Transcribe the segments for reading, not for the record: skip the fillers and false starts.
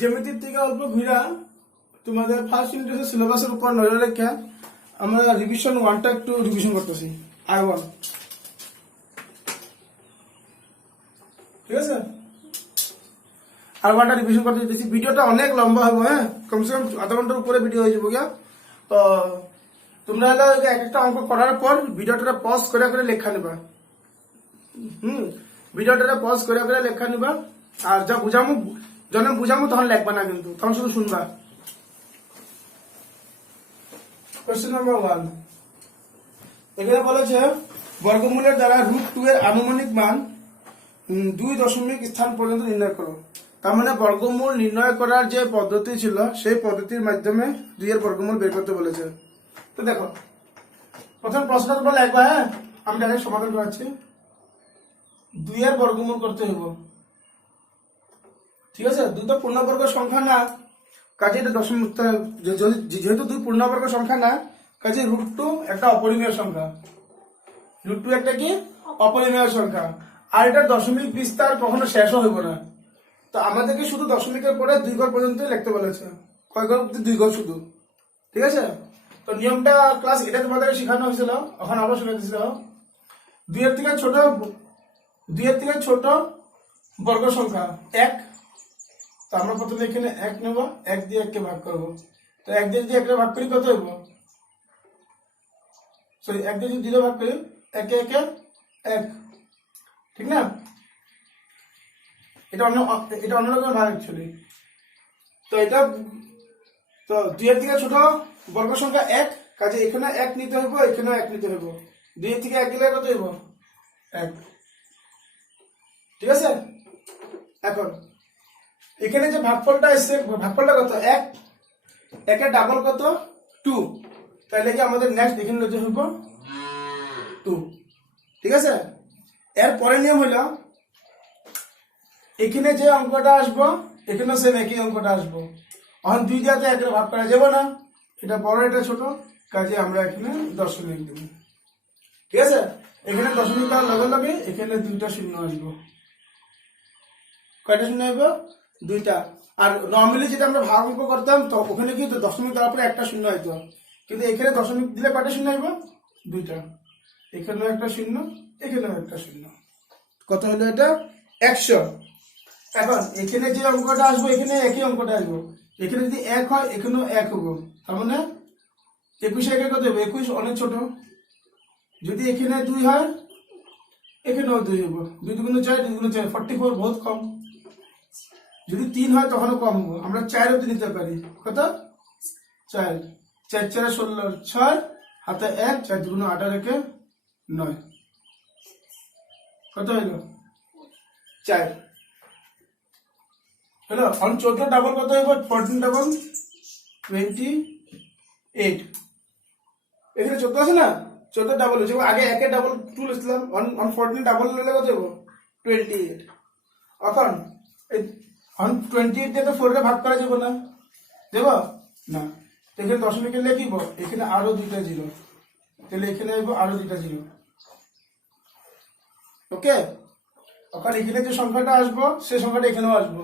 জ্যামিতির থেকে অল্প ঘুরা তোমাদের ফার্স্ট ইউনিটের সিলেবাসের উপর নজর রেখে আমরা রিভিশন 1টা একটু রিভিশন করতেছি I1। ঠিক আছে, R1টা রিভিশন করতে দিতেছি। ভিডিওটা অনেক লম্বা হবে, হ্যাঁ, কমসে কম আধা ঘন্টার উপরে ভিডিও হয়ে যাবো গিয়া। তো তোমরা হলো এক একটা অঙ্ক করার পর ভিডিওটা পজ করে করে লেখা নিবা। ভিডিওটা পজ করে করে লেখা নিবা। আর যা বুঝামু যখন বুঝামু তখন লেখবা না, কিন্তু তখন শুধু শুনবা। কোশ্চেন নাম্বার 1 এখানে বলেছে বর্গমূলের দ্বারা √2 এর আনুমানিক মান 2 দশমিক স্থান পর্যন্ত নির্ণয় করো। তার মানে বর্গমূল নির্ণয় করার যে পদ্ধতি ছিল সেই পদ্ধতির মাধ্যমে 2 এর বর্গমূল বের করতে বলেছে। তো দেখো প্রথম প্রশ্ন তোমরা লেখবা, হ্যাঁ, আমি ডাইরেক্ট সমাধান করাচ্ছি। 2 এর বর্গমূল করতে হইব, ঠিক আছে। 2 তো পূর্ণবর্গ সংখ্যা না, কাজে এটা দশমিক, যেহেতু 2 পূর্ণবর্গ সংখ্যা না, কাজে √2 একটা অপরিমেয় সংখ্যা। √2 একটা কি অপরিমেয় সংখ্যা, আর এটা দশমিক বিস্তার কখনো শেষও হইব না। তো আমাদেরকে শুধু দশমিকের পরে 2 ঘর পর্যন্ত লিখতে বলেছে। কয় ঘর? 2 ঘর শুধু, ঠিক আছে। তো নিয়মটা ক্লাস এটা তোমাদের শেখানো হয়েছিল, এখন আবার শুনে দিছিল। 2 এর থেকে ছোট বর্গ সংখ্যা 1। তো আমরা প্রথমে এখানে 1 নেব, 1 দিয়ে 1 কে ভাগ করব। তো 1 দিয়ে যদি 1 কে ভাগ করি কত হইব? সরি, 1 দিয়ে যদি 2 ভাগ করি 1 এ 1, ঠিক না? এটা অন্যরকম ভাগ অ্যাকচুয়ালি। তো 2 এর থেকে ছোট বর্গ সংখ্যা 1, কাজে এখানে 1 নিতে হইব, এখানে 1 নিতে হইব। 2 এর থেকে 1 গেলে কত হইব? 1, ঠিক আছে। এখন এখানে যে ভাগফলটা এসে, ভাগফলটা কত? 1, 1 এর ডাবল কত? 2। তাহলে কি আমাদের নেক্সট এখানে নিতে হইব 2, ঠিক আছে। এর পরে নিয়ম হলো এখানে যে অঙ্কটা আসবো এখানে সেম একই অঙ্কটা আসবো। এখন 2 দিয়ে 1 এর ভাগ করা যাবে না, এটা বড় এটা ছোট, কাজে আমরা এখানে দশমিক দেব, ঠিক আছে। এখানে দশমিক দেওয়ার লগে লগে এখানে 2টা শূন্য আসবো। কয়টা শূন্য আসবো? 2টা। আর নর্মালি যেটা আমরা ভাগ অঙ্ক করতাম তো ওখানে কি দশমিক দেওয়ার পরে একটা শূন্য হইতো, কিন্তু এখানে দশমিক দিলে কয়টা শূন্য আসবো? 2টা। এখানেও একটা শূন্য, এখানেও একটা শূন্য। কত হলো এটা? 100। এখন এখানে যে অঙ্কটা আসবো এখানে একই অঙ্কটা আসবো। এখানে যদি 1 হয় এখানেও 1 হবো, তার মানে 21 একে কত হবে? 21 অনেক ছোট। যদি এখানে 2 হয় এখানেও 2 হবো। 2 দুগুণে 4, 2 দুগুণে 4, 44 বহুত কম। যদি 3 হয় তখনও কম হবো, আমরা 4 অবধি নিতে পারি। কত? 4, 4 4 16, 6 হাতে 1, 4 দুগুণে 8 আর 1 9। কত হইলো? 4 হলো। এখন 14 ডাবল কত হইব? 14 ডাবল 28। এখানে 14 আছে না, 14 ডাবল হচ্ছে, আগে 1 এর ডাবল 2 লিখলাম, 14 ডাবল নিলে কত হইব? 28। এখন 28 দিয়ে তো 4 কে ভাগ করা যাবে না, দেব না। এখানে দশমিকের লিখিব, এখানে আরো 2টা 0, তাহলে এখানে আইব আরো 2টা 0। ওকে, এখন এখানে যে সংখ্যাটা আসবো সেই সংখ্যাটা এখানেও আসবো।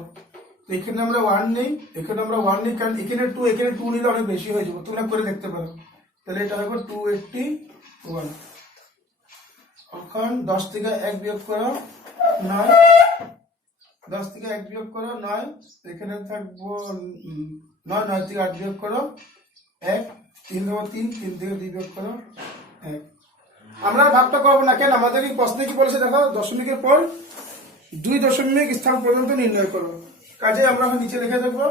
এখানে আমরা 1 নেই, এখানে আমরা 1 নেই, কারণ এখানে 2 নিলে অনেক বেশি হয়ে যাবে, তোমরা করে দেখতে পারো। তাহলে এটা হবে 281। এখন 10 থেকে 1 বিয়োগ করো 9, 10 থেকে 1 বিয়োগ করো 9, এখানে থাকবো 9, 9 থেকে 8 বিয়োগ করো 1, 3 দেবো 3, 3 থেকে 2 বিয়োগ করো 1। আমরা ভাগটা করবো না, কেন? আমাদের এই প্রশ্নে কি বলেছে দেখো, দশমিকের পর 2 দশমিক স্থান পর্যন্ত নির্ণয় করো। কাজে আমরা নিচে লিখে দেবো,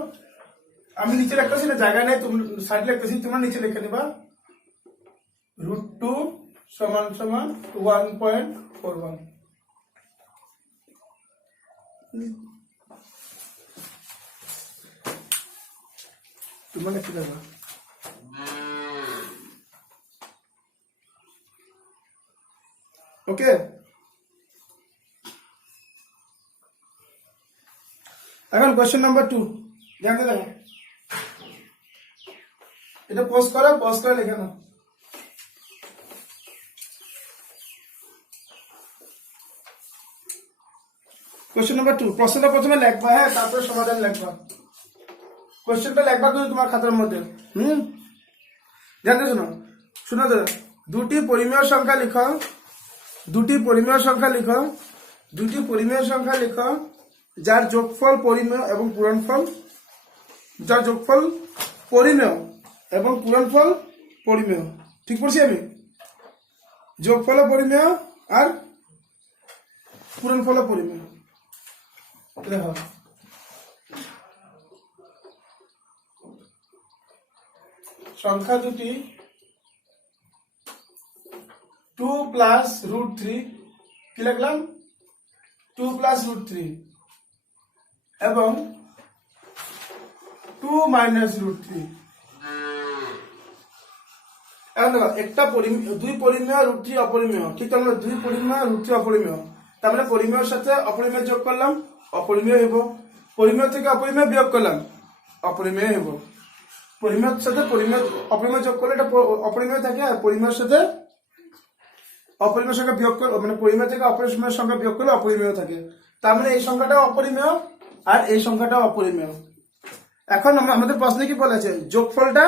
আমি নিচে লিখতেছি না, জায়গা নেই, তুমি সাইড লিখতেছি, তোমরা নিচে লিখে দেবা √2 সমান সমান 1.41। তোমরা লিখে দেবা। ওকে, এখন কোয়েশ্চেন নাম্বার 2 জানতে দেখো, এটা পজ করে লিখে নাও। কোয়েশ্চেন নাম্বার 2 প্রশ্নটা প্রথমে লিখবা, হ্যাঁ, তারপরে সমাধান লিখবা। কোশ্চেনটা লেখবা কিন্তু তোমার খাতার মধ্যে। জানতে শোনো শোনো দাদা, দুটি পরিমেয় সংখ্যা লিখো, দুটি পরিমেয় সংখ্যা লিখো, দুটি পরিমেয় সংখ্যা লিখো যার যোগফল পরিমেয় এবং পূরণফল, যার যোগফল পরিমেয় এবং পূরণফল পরিমেয়। ঠিক বলছি আমি? যোগফল পরিমেয় আর পূরণফল পরিমেয়। দেখো সংখ্যা দুটি 2 প্লাস √3, কি লিখলাম? 2 প্লাস √3 এবং 2 মাইনাস √3। এখন দেখো একটা দুই পরিমেয় √3 অপরিমেয়, ঠিক তাহলে দুই পরিমেয় √3 অপরিমেয়, তার মানে পরিমেয়ের সাথে অপরিমেয় যোগ করলাম অপরিমেয় হইব, পরিমেয় থেকে অপরিমেয় বিয়োগ করলাম অপরিমেয় হইব, পরিমেয়ের সাথে পরিমেয় অপরিমেয় যোগ করলে এটা অপরিমেয় থাকে, আর পরিমেয়ের সাথে অপরিমেয় সংখ্যা বিয়োগ করলে মানে পরিমেয় থেকে অপরিমেয় সংখ্যা বিয়োগ করলে অপরিমেয় থাকে। তার মানে এই সংখ্যাটা অপরিমেয় আর এই সংখ্যাটা অপরিমেয়। এখন আমাদের প্রশ্নে কি বলেছে? যোগফলটা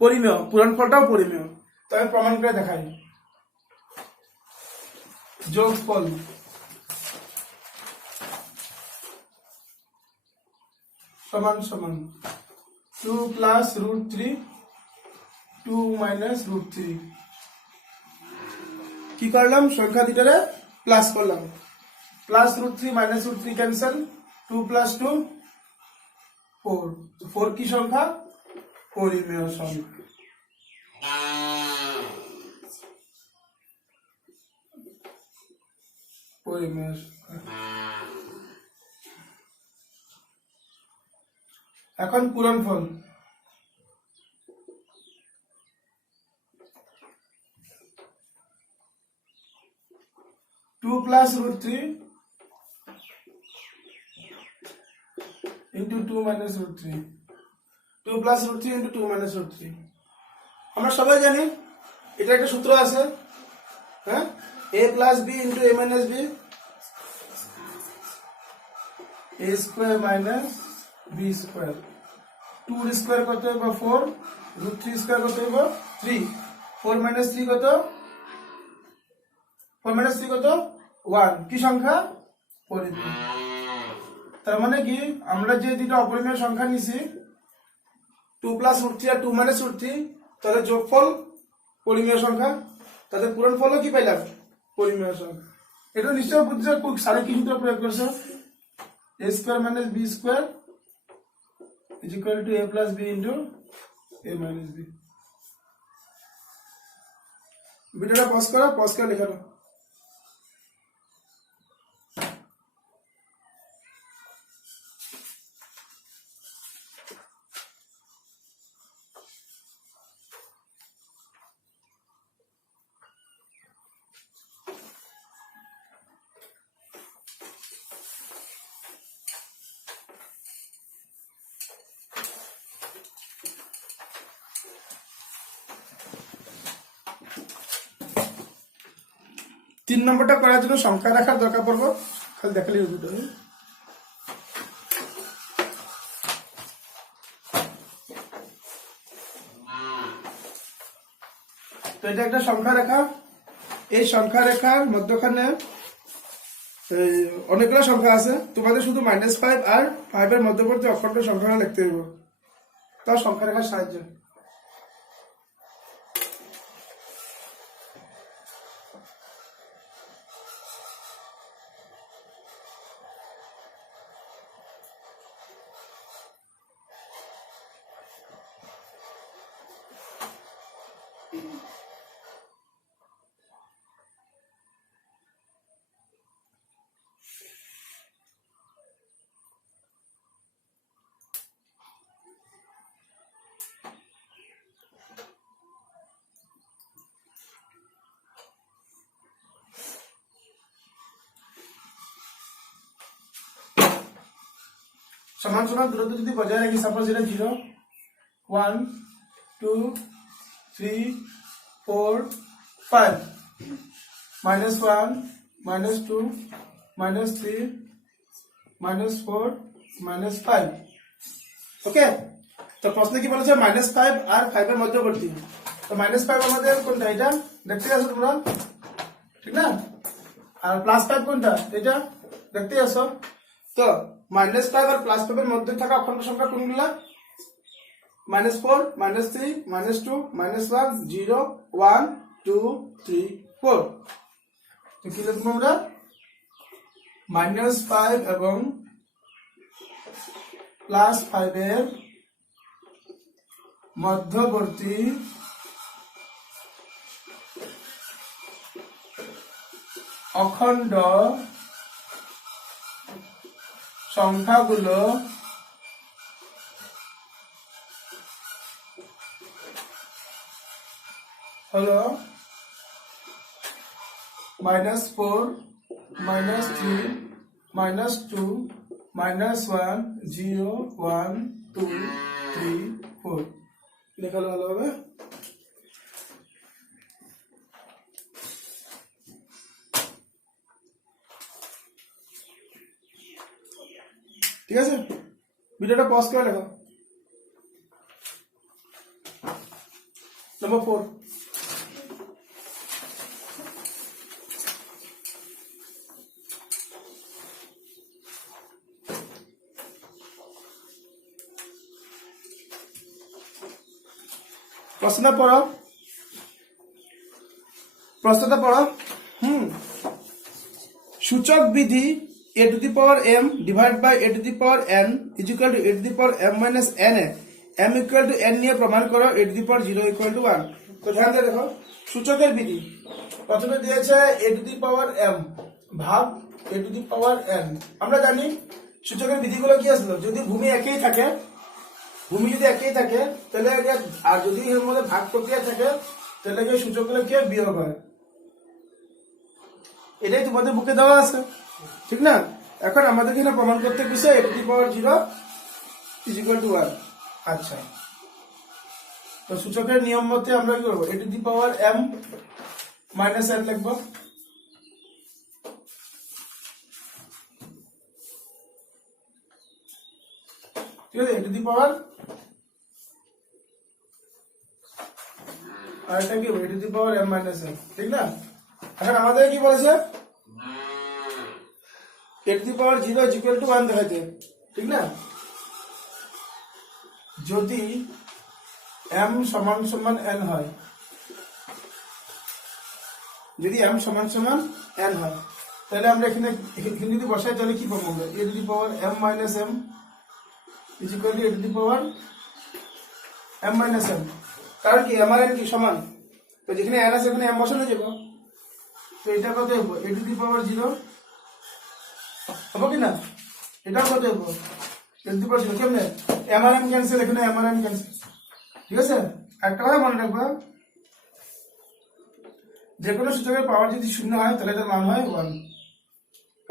পরিমেয়, পূরণফলটাও পরিমেয়। তো আমি প্রমাণ করে দেখাই। যোগফল সমান সমান 2 প্লাস √3 2 মাইনাস √3। কি করলাম? সংখ্যা দুটারে প্লাস করলাম, প্লাস √3 মাইনাস √3 ক্যান্সেল, 2 প্লাস 2 4। 4 কি সংখ্যা? পরিমেয় সংখ্যা। পরিমেয় সংখ্যা। এখন পূরণফল, two plus √3 into 2 minus √3, 2 plus √3 into 2 minus √3। আমরা সবাই জানি এটা একটা সূত্র আছে, হ্যাঁ, a plus b into a minus b, a square minus b square. 2 square কত হবে? 4, √3 স্কয়ার কত হবে? 3, 4 মাইনাস 3 কত? 4 মাইনাস 3 কত? 1। কি সংখ্যা? পরিমেয়। তার মানে কি আমরা যে দুটো অপরিমেয় সংখ্যা নিছি 2 প্লাস √3 আর 2 মাইনাস √3, তাদের যোগফল পরিমেয় সংখ্যা, তাদের পূরণফলও কি পাইলাম? পরিমেয় সংখ্যা। এটা নিশ্চয় বুঝছো সারে কি সূত্র প্রয়োগ করছো? a square minus b square is equal to a plus b into a minus b। ভিডিওটা পজ করো, পজ করে লিখে নাও। তিন নম্বরটা করার জন্য সংখ্যা রাখার দরকার পড়বো, খালি দেখালি দুটো। তো এটা একটা সংখ্যা রেখা, এই সংখ্যা রেখার মধ্যখানে অনেকগুলো সংখ্যা আছে, তোমাদের শুধু -5 আর 5 এর মধ্যবর্তী অখণ্ড সংখ্যা লিখতে হবে, তাও সংখ্যা রেখার সাহায্য। সমান সমান দূরত্ব যদি বজায় রাখি, সাপোজ এটা 0 1 2 3 4 5 -1 -2 -3 -4 -5, ওকে, তো প্রশ্নে কি বলেছে -5 আর 5 এর মধ্যবর্তী। তো -5 আমাদের কোনটা, এটা দেখতে আসো তোমরা, ঠিক না? আর +5 কোনটা, এটা দেখতে আসো। তো -5 আর +5 এর মধ্যে থাকা অখণ্ড সংখ্যা কোনগুলা? -4, -3, -2, -1, 0, 1, 2, 3, 4। তো কি লিখবো আমরা? -5 এবং +5 এর মধ্যবর্তী অখণ্ড সংখ্যাগুলো হলো -4, -3, -2, -1, 0, 1, 2, 3, 4 লেখা হলো ভালোভাবে। ঠিক আছে, ভিডিওটা পজ করে লেখো। নম্বর 4, প্রশ্নটা পড়ো, প্রশ্নটা পড়ো। সূচক বিধি a to the power m divided by a to the power n is equal to a to the power m minus n है, m equal to n নিয়ে প্রমাণ করো a to the power 0 equal to 1। তো ধ্যান দিয়ে দেখো, সূচকের বিধি প্রথমে দিয়েছে a to the power m ভাগ a to the power n। আমরা জানি সূচকের বিধিগুলো কি আসলো, যদি ভূমি একই থাকে, ভূমি যদি একই থাকে তাহলে আর যদি এর মধ্যে ভাগ প্রক্রিয়া থাকে তাহলে সূচকগুলো কি বিয়োগ হয়। এটাই তোমাদের বুকে দেওয়া আছে, ঠিক না? এখন আমাদের এখানে প্রমাণ করতে বিষয় a to the power 0 is equal to 1। আচ্ছা, তো সূচকের নিয়ম মতে আমরা কি করবো, a to the power m minus n লিখবো। ঠিক আছে, a to the power আর এটা কি a to the power m minus n, ঠিক না? এখন আমাদের কি বলেছে, a to the power 0 is equal to 1 দেখাইতে, ঠিক না? যদি m সমান সমান n হয়, যদি m সমান সমান n হয় তাহলে আমরা এখানে যদি বসাই তাহলে কি পাবো আমরা, a to the power m minus m is equal to a to the power m minus m। কারণ কি m আর n কি সমান, তো যেখানে n আছে সেখানে m বসানো যাবে। তো এটা কত হবে, a to the power 0 হবে কি না, এটাও কত হবে a to the power 0। কেমনে, m আর n ক্যান্সেল, এখানে m আর n ক্যান্সেল। ঠিক আছে, একটা কথা মনে রাখবা, যে কোনো সূচকের পাওয়ার যদি 0 হয় তাহলে তার মান হয় 1।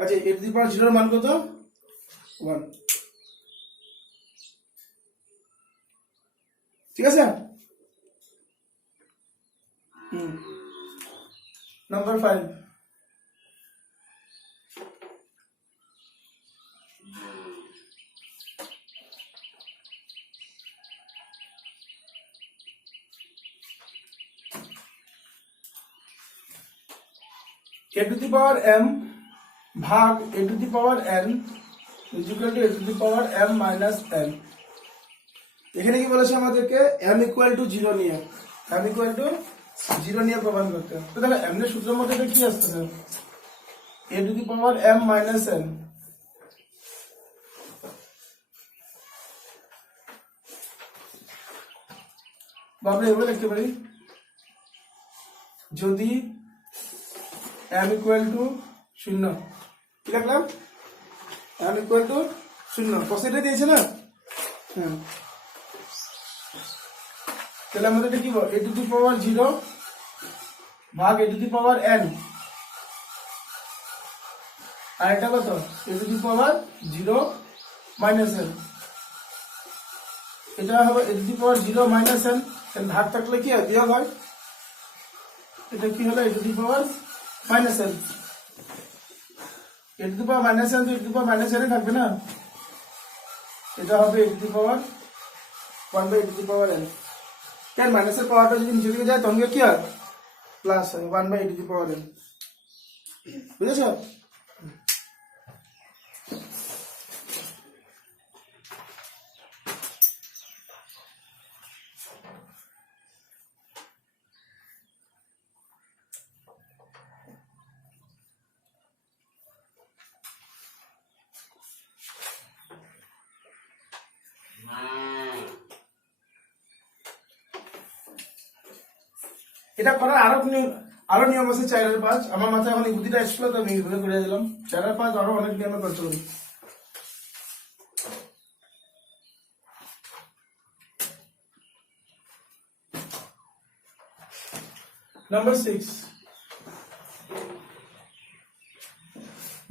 আচ্ছা, a to the power 0 এর মান কত, 1। ঠিক আছে। Number 5, a to the power m ভাগ a to the power n is equal to a to the power m minus n। এখানে কি বলেছে আমাদেরকে m equal to 0 নিয়ে, m equal to 0 নিয়ে প্রমাণ করতে। তো দেখো m এর সূত্রের মধ্যে কি আসছে, a to the power m minus n। আমরা এভাবে লিখতে পারি, যদি m equal to 0, কি লিখলাম, m equal to 0, প্রশ্নটা দিয়েছে না। তাহলে আমাদের কি বল, a to the power 0 ভাগ a to the power n, আর এটা কত, a to the power 0 minus n। এটা হবে a to the power 0 minus n, ভাগ থাকলে কি হয়, বিয়োগ হয়। এটা কি হলো, a to the power minus n, a to the power minus n, তো a to the power minus n থাকবে না, এটা হবে a to the power 1/a to the power n। কেন মাইনাসের পাওয়ারটা যদি নিচের দিকে যায় তখন কি হয়, প্লাস হয়, 1/a to the power n। বুঝেছো? এটা করার আরো নিয়ম আছে 4/5। আমার মাথায় এখন এই বুদ্ধিটা এসেছিল তো আমি এইভাবে করে দিলাম। 4/5 আরো অনেক নিয়মে করতে পারি। নাম্বার 6,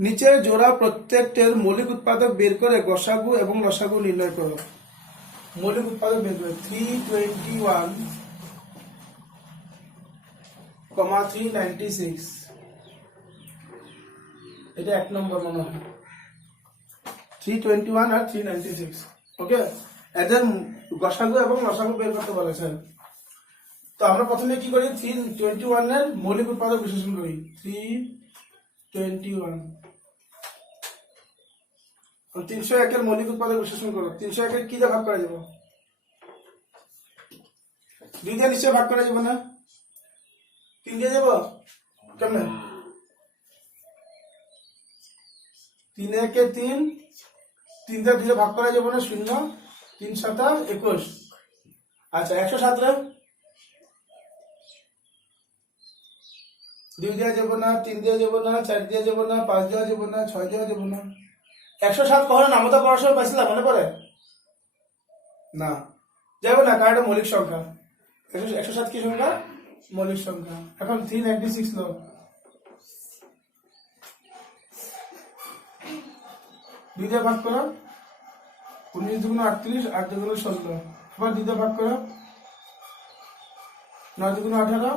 নিচের জোড়া প্রত্যেকটির মৌলিক উৎপাদক বের করে গসাগু এবং লসাগু নির্ণয় করো। মৌলিক উৎপাদক বের করে 321, 396, এটা 1 নম্বর মনে হয়। 321 আর 396, ওকে। এদের গসাগু এবং লসাগু বের করতে বলেছে। তো আমরা প্রথমে কি করি, 321 এর মৌলিক উৎপাদক বিশ্লেষণ করি। 321 301 এর মৌলিক উৎপাদক বিশ্লেষণ করো। 301 এর কি দিয়ে ভাগ করা যাবে? 2 দিয়ে নিশ্চয় ভাগ করা যাবে না? 3 দিয়ে যাব কেমন? 3 একে 3, 3 দিয়ে 2 ভাগ করা যাবে না, 0, 3 7 21। আচ্ছা 107 রে 2 দিয়ে যাব না, 3 দিয়ে যাব না, 4 দিয়ে যাব না, 5 দিয়ে যাব না, 6 দিয়ে যাব না। 107 কখনো নামতা পড়াশোনা পাইছিলাম মনে পড়ে না? যাবে না, কারণ এটা মৌলিক সংখ্যা। 107 কি সংখ্যা? মৌলিক সংখ্যা। এখন 396 লো, 2 দিয়ে ভাগ করো, 19 দুগুণ 38, 8 দুগুণ 16। আবার 2 দিয়ে ভাগ করো, 9 দুগুণ 18,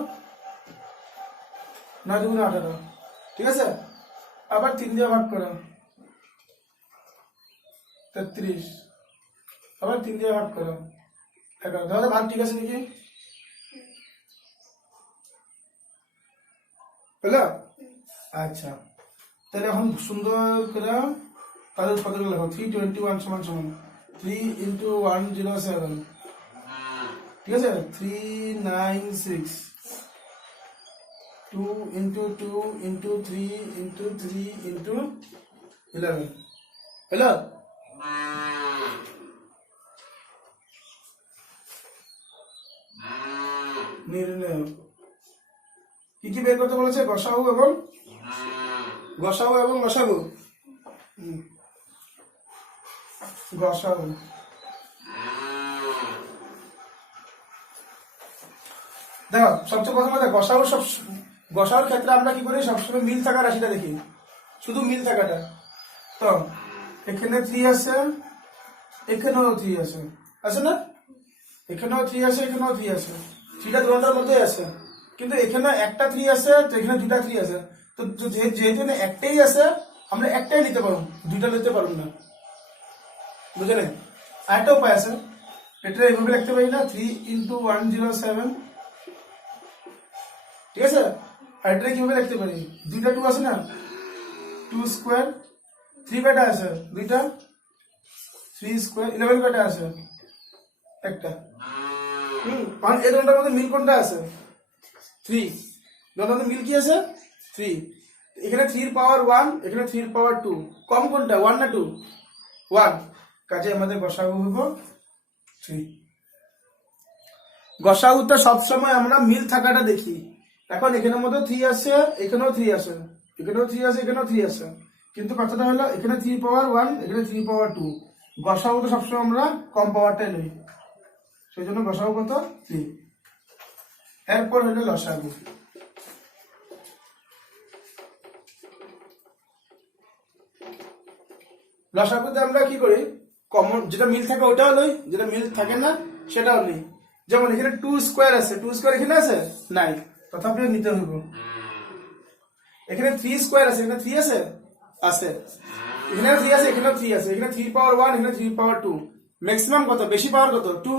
9 দুগুণ 18, ঠিক আছে। আবার 3 দিয়ে ভাগ করো, 33। আবার 3 দিয়ে ভাগ করো, 11। তাহলে ভাগ ঠিক আছে নাকি? হলো? আচ্ছা, তাহলে এখন সুন্দর করে তাদের উৎপাদক লেখো। 321 সমান সমান 3 into 107, ঠিক আছে। 396, 2 into 2 into 3 into 3 into 11, হলো? নির্ণয় কি কি বের করতে বলেছে? গসাগু এবং লসাগু। গসাগু, দেখো সবচেয়ে প্রথমে গসাগুর ক্ষেত্রে আমরা কি করি, সবসময় মিল থাকা রাশিটা দেখি, শুধু মিল থাকাটা। তো এখানে 3 আছে, এখানেও 3 আছে, আছে না? এখানেও 3 আছে, এখানেও 3 আছে, 3টা দুটার মধ্যেই আছে। কিন্তু এখানে একটা 3 আছে, তো এখানে 2টা 3 আছে। তো যেহেতু একটাই আছে, আমরা একটাই নিতে পারবো, 2টা নিতে পারবো না। বুঝে নেই? আরেকটা উপায় আছে, এটা এইভাবে লিখতে পারি না, 3 into 107, ঠিক আছে। আর এটা কিভাবে লিখতে পারি, 2টা 2 আছে না, 2 স্কোয়ার, 3 কয়টা আছে? 2টা, 3 স্কোয়ার 11 কয়টা আছে? একটা। এই দুটার মধ্যে মিল কোনটা আছে? 3। দুটার মধ্যে মিল কি আছে? 3। এখানে 3 পাওয়ার 1, এখানে 3 পাওয়ার 2, কম কোনটা, 1 না 2? 1। কাজে আমাদের গসাগু হইব 3। গসাগুটা সবসময় আমরা মিল থাকাটা দেখি। এখন এখানের মধ্যে 3 আছে, এখানেও 3 আছে, এখানেও 3 আছে, এখানেও 3 আছে, কিন্তু কথাটা হলো এখানে 3 পাওয়ার 1, এখানে 3 পাওয়ার 2। গসাগুটা সবসময় আমরা কম পাওয়ারটাই লই, সেই জন্য গসাগু কত? 3। এরপর হলো লসাগু। লসাগুতে আমরা কি করি, কমন যেটা মিল থাকে ওটাও লই, যেটা মিল থাকে না সেটাও নেই। যেমন এখানে 2 স্কোয়ার আছে, 2 স্কোয়ার এখানে আছে নাই, তথাপিও নিতে হইব। এখানে 3 স্কোয়ার আছে, এখানে 3 আছে, আছে। এখানে 3 আছে, এখানেও 3 আছে, এখানে 3 পাওয়ার 1, এখানে 3 পাওয়ার 2, ম্যাক্সিমাম কত, বেশি পাওয়ার কত 2,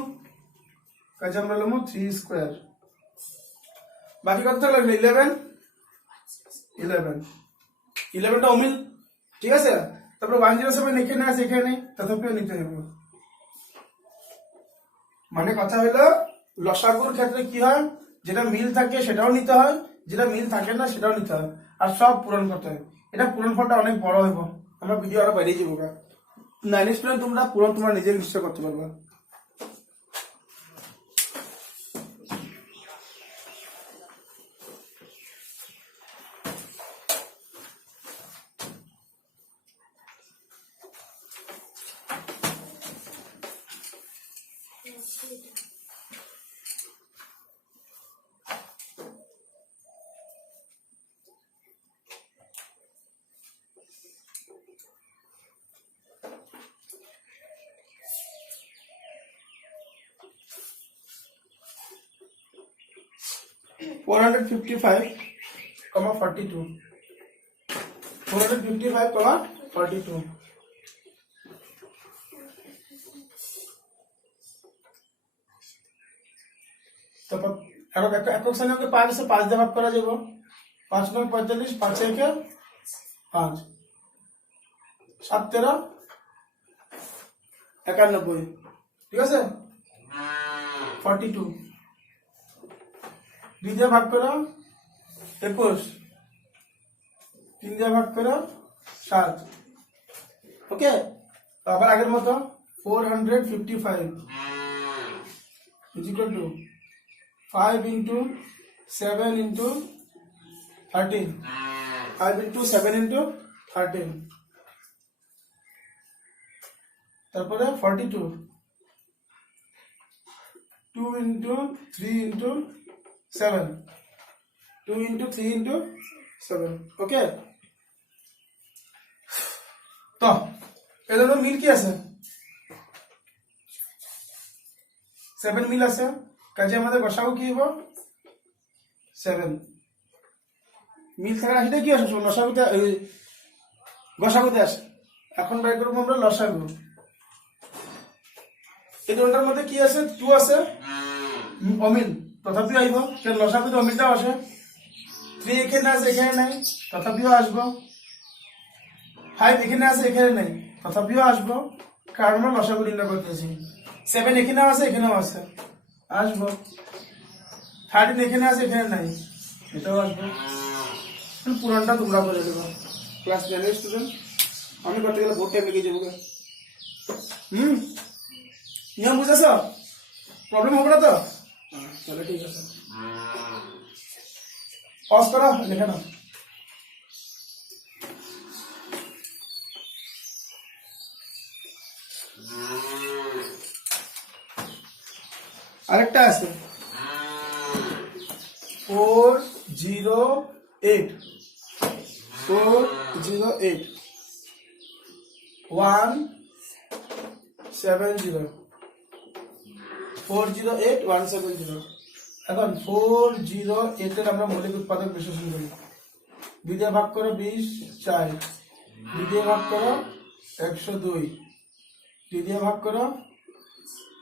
কাজে আমরা লিখব 3 স্কয়ার। বাকি কত লাগলো 11, 11টা অমিল, ঠিক আছে। তারপরে 107 এখানে আছে, এখানে তথাপিও নিতে হবে। মানে কথা হলো লসাগুর ক্ষেত্রে কি হয়, যেটা মিল থাকে সেটাও নিতে হয়, যেটা মিল থাকে না সেটাও নিতে হয়, আর সব পূরণ করতে হয়। এটা পূরণফলটা অনেক বড় হইব, আমরা ভিডিও আরো বাইরে যাবো। 9 স্টুডেন্ট তোমরা পূরণ তোমরা নিজে নিশ্চয় করতে পারবে। $455, 42, 455, 42। তারপর একক শ্রেণীকে 5 আছে, 5 দিয়ে ভাগ করা যাব। 5 9 45, 5 1 5, 7 13 91, ঠিক আছে। 42 2 দিয়ে ভাগ করো 21, 3 দিয়ে ভাগ করো 7, ওকে। আবার আগের মতো 455 is equal to 5 into 7 into 13, 5 into 7 into 13, তারপরে 42 2 into 3 into 7, 2 into 3 into 7, ওকে। তো এদের মিল কি আছে, 7 মিল আছে, কাজে আমাদের গসাগু কি হইব 7। মিল থাকা সেটা কি আসে লসাগুতে, গসাগুতে আসে। এখন বাই করবো আমরা লসাগু। এই দুটার মধ্যে কি আছে 2 আছে, অমিল, তথাপিও আইব, কারণ লসাগুতে অমিলটাও আসে। 3 এখানে আছে, এখানে নাই, তথাপিও আসবো। 5 এখানে আছে, এখানে নাই, তথাপিও আসবো, কারণ আমরা লসাগু নির্ণয় করতেছি। 7 এখানেও আছে, এখানেও আছে, আসবো। 13 এখানে আছে, এখানে নাই, এটাও আসবো। পুরানটা তোমরা করে দেবো ক্লাস 10 স্টুডেন্ট, আমি করতে গেলে বহুত টাইম লেগে যাবো। নিয়ম বুঝেছ, প্রবলেম হবে না তো? চলো ঠিক আছে, পজ করো, লিখে নাও। আরেকটা আছে 408, 408 170, 408 170। এখন 408 এর আমরা মৌলিক উৎপাদক বিশ্লেষণ করি। 2 দিয়ে ভাগ করো 20 4, 2 দিয়ে ভাগ করো 102, 2 দিয়ে ভাগ করো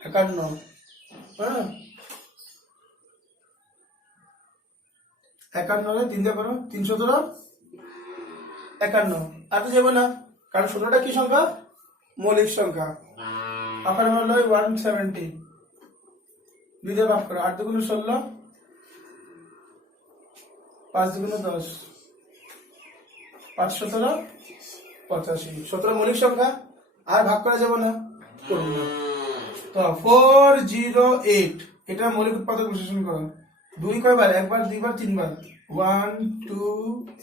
51, হ্যাঁ 51 3 দিয়ে করো 317 51, আর তো যাবো না, কারণ 16টা কি সংখ্যা, মৌলিক সংখ্যা। এখন আমরা লই 170, 2 দিয়ে ভাগ করো 8 দুগুণ 16, 5 দুগুণ 10, 5 17 85, 17 মৌলিক সংখ্যা, আর ভাগ করা যাবে না, করব না। তো 408 এটা মৌলিক উৎপাদক বিশ্লেষণ করো। 2 কয়বার, একবার, দুইবার, তিনবার, 1 2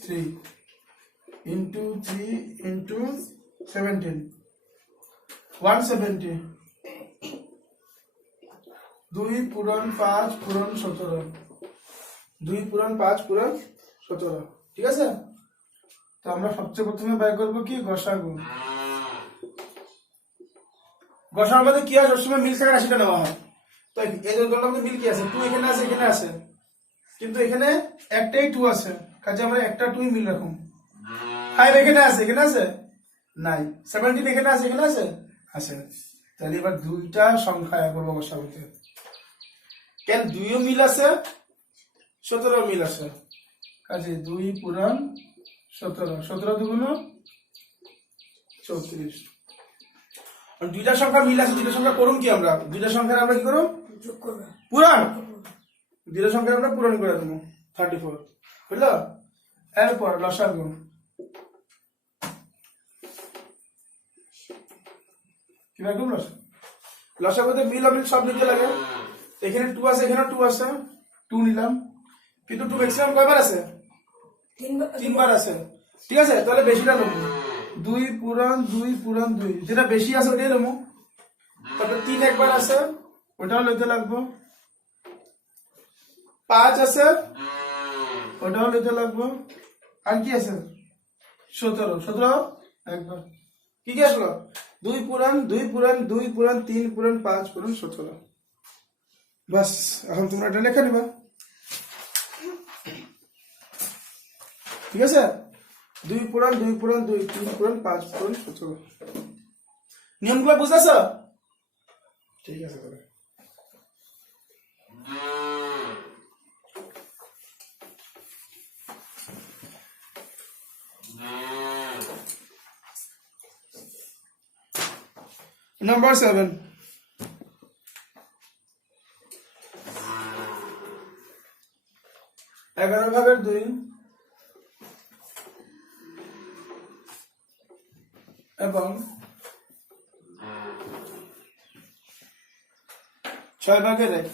3 into 3 into 17, 170, 2 পূরণ 5 পূরণ 17, 2 পূরণ 5 পূরণ 17, ঠিক আছে। তো আমরা সবচেয়ে প্রথমে বের করব কি গসাগু। গসাগুর মধ্যে কি হয়, সবসময় মিল থাকা রাশিটা নেওয়া হয়। তো এই দুটোর মধ্যে মিল কি আছে, 2 এখানে আছে, এখানে আছে, কিন্তু এখানে একটাই 2 আছে, কাজে আমরা একটা 2 মিল রাখুন। 5 এখানে আছে, এখানে আছে নাই, 17 এখানে আছে, এখানে আছে, আছে, তাহলে এবার দুইটা সংখ্যা এক করবো বসাবতে, কেন 2ও মিল আছে 17 মিল আছে, কাজে 2 পূরণ 17, 17 দুগুণ 34। দুইটা সংখ্যা মিল আছে, দুইটা সংখ্যা করুন কি আমরা, দুইটা সংখ্যার আমরা কি করব পূরণ, দুইটা সংখ্যা আমরা পূরণ করে দেবো 34, বুঝলো? এরপর লসাগু, কিভাবে লসাগুতে মিল অমিল সব নিতে লাগে। এখানে 2 আছে, এখানে 2 আছে, 2 নিলাম, কিন্তু 2 ম্যাক্সিমাম কয়বার আছে? 3 বার আছে, ঠিক আছে? তাহলে বেশিটা নেবো, 2 পূরণ 2, যেটা বেশি আছে ওটাই নেবো। তারপর 3 একবার আছে, ওটাও লইতে লাগবো। 5 আছে, ওটাও লইতে লাগবো। আর কি আছে? 17 একবার। কি কি আসলো? 2 পূরণ 3 পূরণ 5 পূরণ 17। বাস, এখন তোমরা এটা লেখা নিবা, ঠিক আছে? 2 পূরণ 3 পূরণ 5 পূরণ 17। নিয়মগুলো বুঝতেছ? ঠিক আছে। Number 7. এগারো ভাগের 2 এবং 6 ভাগের 1।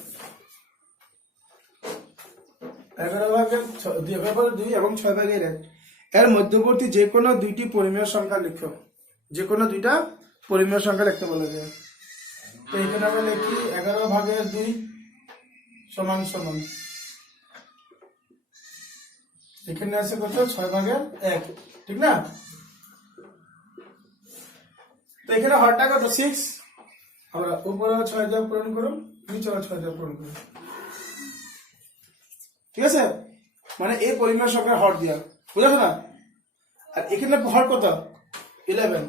11 ভাগের 2 এবং 6 ভাগের 1 এর মধ্যবর্তী যে কোনো দুইটি পরিমেয় সংখ্যা লিখো। যে কোনো দুইটা পরিমেয় সংখ্যা লিখতে বলা যায়। তো এখানে আমরা লিখি 11 ভাগের 2 সমান সমান, এখানে আছে কত? 6 ভাগের 1, ঠিক না? তো এখানে হরটা কত? 6। আমরা উপরে 6 দিয়ে পূরণ করুন, নিচে 6 দিয়ে পূরণ করুন, ঠিক আছে? মানে এই পরিমেয় সংখ্যার হর দিয়া, বুঝাছো না? আর এখানে হর কত? 11।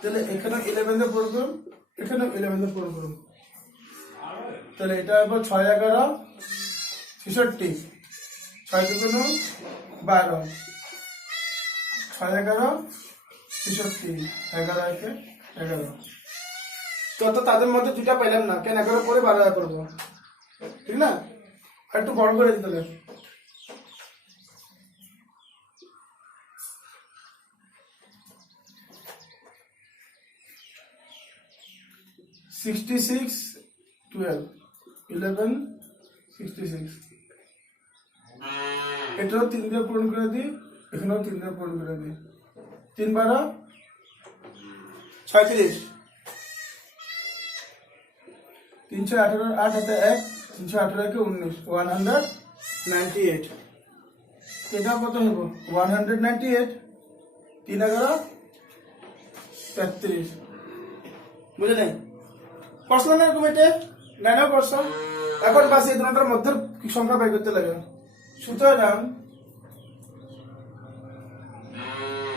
তাহলে এখানে 11 দিয়ে পূরণ করুন, এখানে 11 দিয়ে পূরণ করুন। তাহলে এটা হবে 6 11 66, 6 দুগুণ 12, 6 11 66, 11 একে 11। তো তাদের মধ্যে দুটা পাইলাম না, কেন? 11 পরে 12 করবো, ঠিক না? আর একটু বড় করে দিতে হবে। 66 12 11 66, এটাও 3 দিয়ে পূরণ করে দিই, এখানেও 3 দিয়ে পূরণ করে দিই। 3 12 36, 318 8 হাতে 1, 318 কে 19, 198। এটা কত হইব? 198, 3 11 33। বুঝে নাই? পড়ছো না এরকম? এটা নাইনাও পড়ছো। এখন বাস এই দুটার মধ্যে সংখ্যা বের করতে লাগে। সুতরাং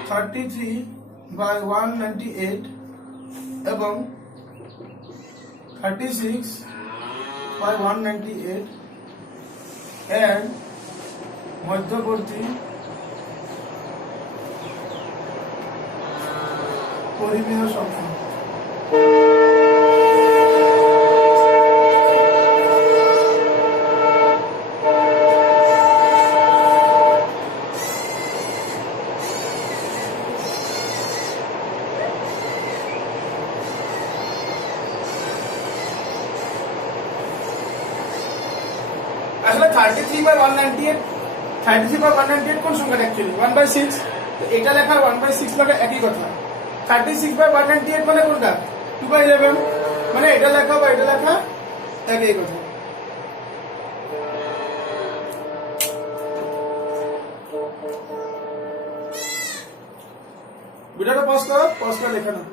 33/198 এবং 36/198 এর মধ্যবর্তী পরিমেয় সংখ্যা। আসলে 33/198 কোন সংখ্যা? অ্যাকচুয়ালি 1/6। এটা লেখার 1/6 লাগে একই কথা। 36/198 মানে কোনটা? 2/11। মানে এটা লেখা বা এটা লেখা একই কথা। ভিডিওটা পজ করে লেখা না।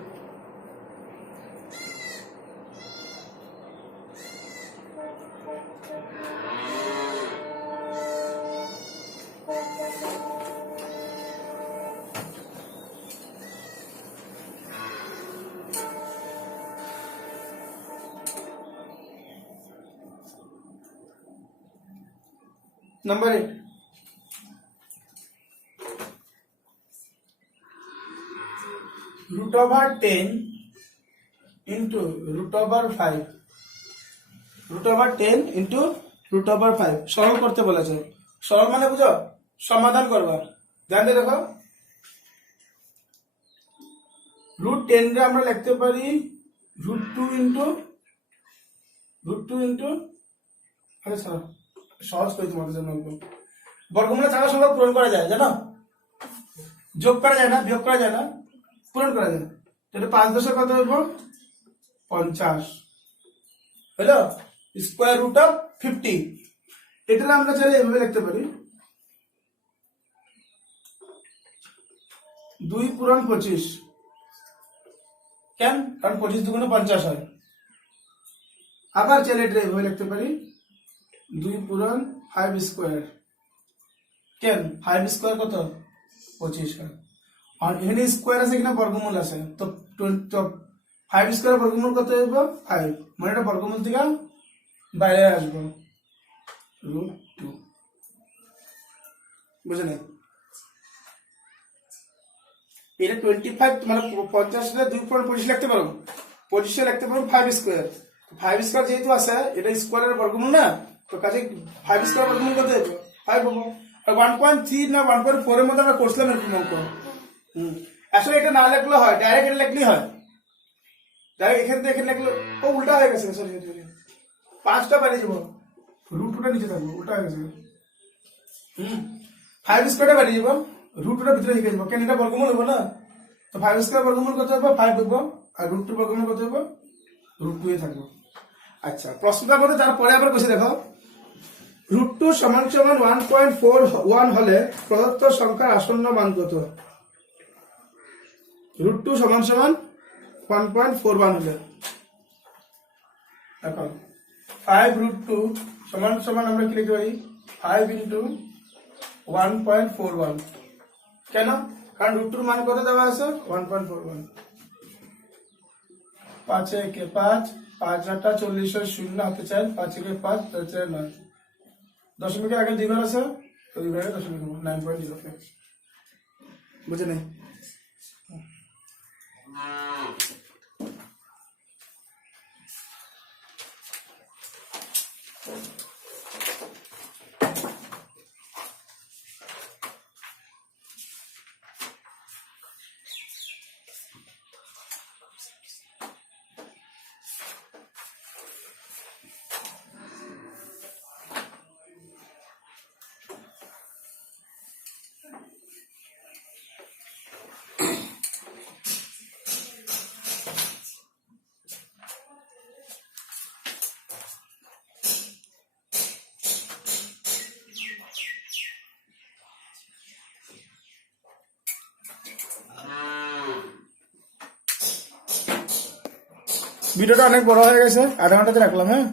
নাম্বার 8 √10 into √5 √10 into √5 সরল করতে বলেছে। সরল মানে বুঝো সমাধান করবা। ধ্যান দিয়ে দেখো, √10 রে আমরা লিখতে পারি √2 into আরে স্যার সহজ করে তোমাদের জন্য বর্গমূলে থাকা সংখ্যা পূরণ করা যায়, জানো? যোগ করা যায় না, বিয়োগ করা যায় না, পূরণ করা যায়। তাহলে 5 10 কত হইব? 50 হলো স্কয়ার রুট অফ 50। এটা আমরা চাইলে এভাবে লিখতে পারি 2 পূরণ 25। কেন? কারণ 25 দুগুণে 50 হয়। আবার চাইলে এটা এভাবে লিখতে পারি 2 পূরণ 5 স্কয়ার। কেন? 5 স্কয়ার কত? 25 হয়। আর এখানে স্কয়ার আছে কিনা বর্গমূল আছে, তো 5 স্কয়ার বর্গমূল কত হইব? 5, মানে এটা বর্গমূল থেকে বাইরে আসবো √2। বুঝে নাই? এটা 25 মানে 50 রে 2 পূরণ 25 লিখতে পারো, 25 লিখতে পারো 5 স্কয়ার। 5 স্কয়ার যেহেতু আছে এটা স্কয়ারের বর্গমূল না, তো কাজে 5 স্কয়ার বর্গমূল কত হইব? 5 হবে। আর 1.3 না 1.4 এর মধ্যে আমরা করছিলাম এরকম অঙ্ক। আসলে এটা না লিখলে হয়, ডাইরেক্ট এটা লিখলেই হয়। ডাইরেক্ট এখান থেকে এখানে লিখলে ও উল্টা হয়ে গেছে, সরি 5টা বাইরে যাব, √2টা নিচে থাকবো, উল্টা হয়ে গেছে। 5 স্কয়ারটা বাইরে যাব, √2টা ভিতরে লিখে যাব, কেন এটা বর্গমূল হইব না। তো 5 স্কয়ার বর্গমূল কত হবে? 5 হইব। আর √2 বর্গমূল কত হইব? √2 এ থাকবো। আচ্ছা, প্রশ্নটার মধ্যে তারপরে আবার বসে দেখো, √2 সমান সমান 1.41 হলে প্রদত্ত সংখ্যার আসন্ন মান কত? √2 সমান সমান 1.41 হলে এখন 5√2 সমান সমান আমরা কি লিখতে পারি? 5 into 1.41। কেন? কারণ √2 মান কত দেওয়া আছে? 1.41। 5 একে 5, 5 আটা 40, 0 হাতে 4, 5 একে 5, 4 4 9, দশমিকের আগে 2 ঘর আছে, তো 2 ঘরে দশমিক 9.05। বুঝে নেই? ভিডিওটা অনেক বড় হয়ে গেছে, আধা ঘন্টাতে রাখলাম। হ্যাঁ।